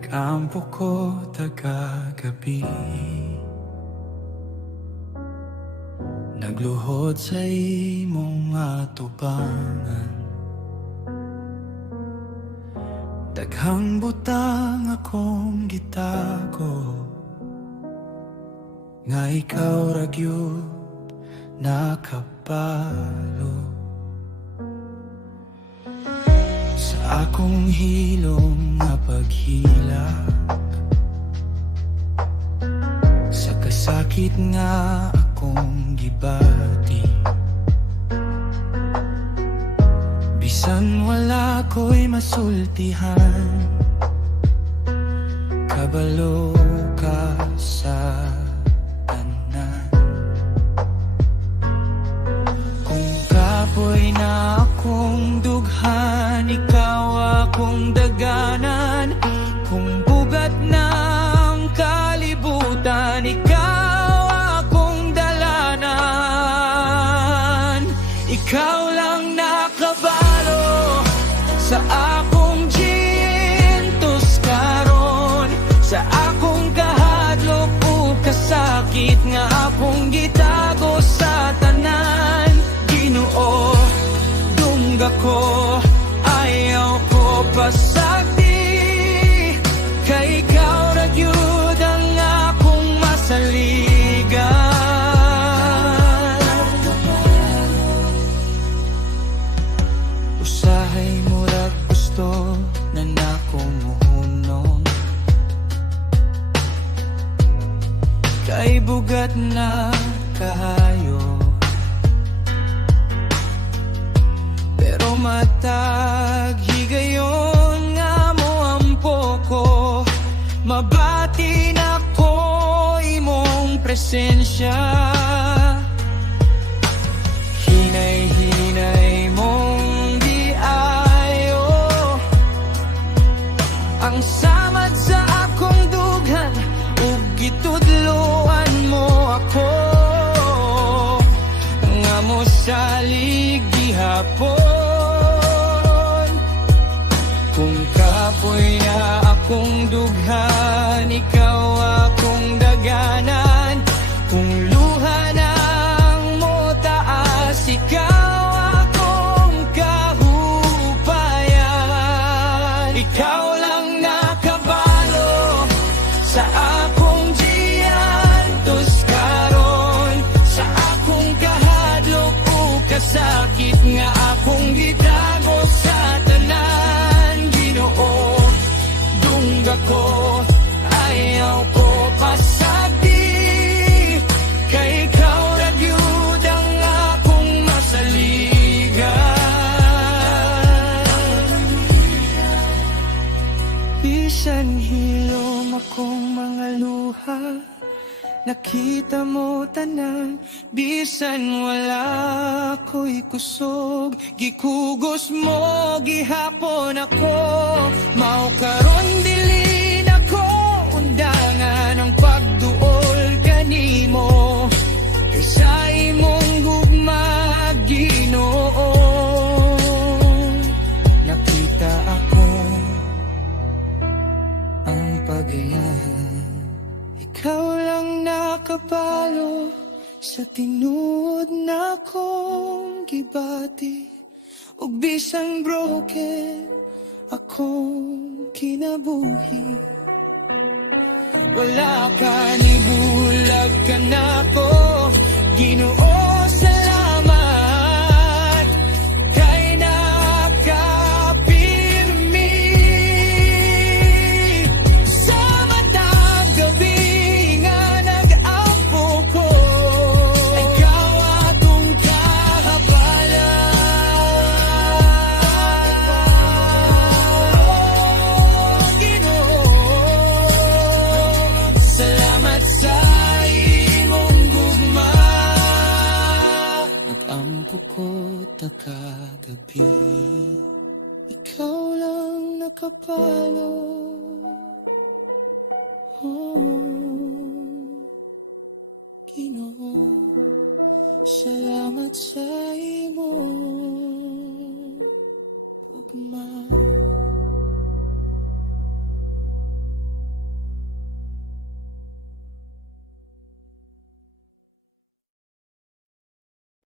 Nag-ampo ko taga-gabi, nagluhod sa imong atubangan. Daghang butang akong gitago, nga ikaw ra gyud nakabalo. Sa akong hilom nga paghilak, sa kasakit nga akong gibati, bisan wala ko'y masultihan, kabalo ka sa tanan. Kung kapoy na akong dughan, ikaw akong daganan. Kung bugat ng kalibutan, ikaw akong dalanan. Ikaw lang nakabalo sa akong gintos karon, sa akong kahadlok o kasakit nga akong gitago sa tanan. Ginoo, dungga ko, ayaw ko pasagdi, kay ikaw ra gyud ang akong masaligan. Usahay murag gusto na nakong muhunong, kay bugat na kahayo, pero matag higayon nga mo ampo ko. Mabati na ko imong presensya, hinay-hinay mong diayo ang samad sa akong dughan, ug gitudloan mo ako nga mo salig gihapon. Kung kapoy na akong dughan, ikaw akong daganan. Kung luha nang mo taas, ikaw akong kahupayan. Ikaw lang nakabalo sa akong giyantos karon, sa akong kahadlok o kasakit nga akong gitago sa tanan. Ginoo, dungga ko, ayaw ko pasagdi, kay ikaw ra gyud ang akong masaligan. Bisan hilom akong mga luha, nakita mo tanan. Bisan wala ko'y kusog, gikugos mo gihapon ako. Mao karon dili na ko undangan ang pagduol kanimo, kay sa imong gugma Ginoo. Nakita ako ang pag-iyahan, ikaw lang nakabalo sa tinuod na akong gibati, ug bisan broken akong kinabuhi. Wala ka ni bulag ka na ko, Ginoo, salamat, kay nakapirmi sa matag gabi nga nag-ampo ko. Ikaw akong kahabalan. Ginoo, salamat sa imong gugma. Nag-ampo ko takagabi, ikaw lang nakapalo. Ginoo, salamat sa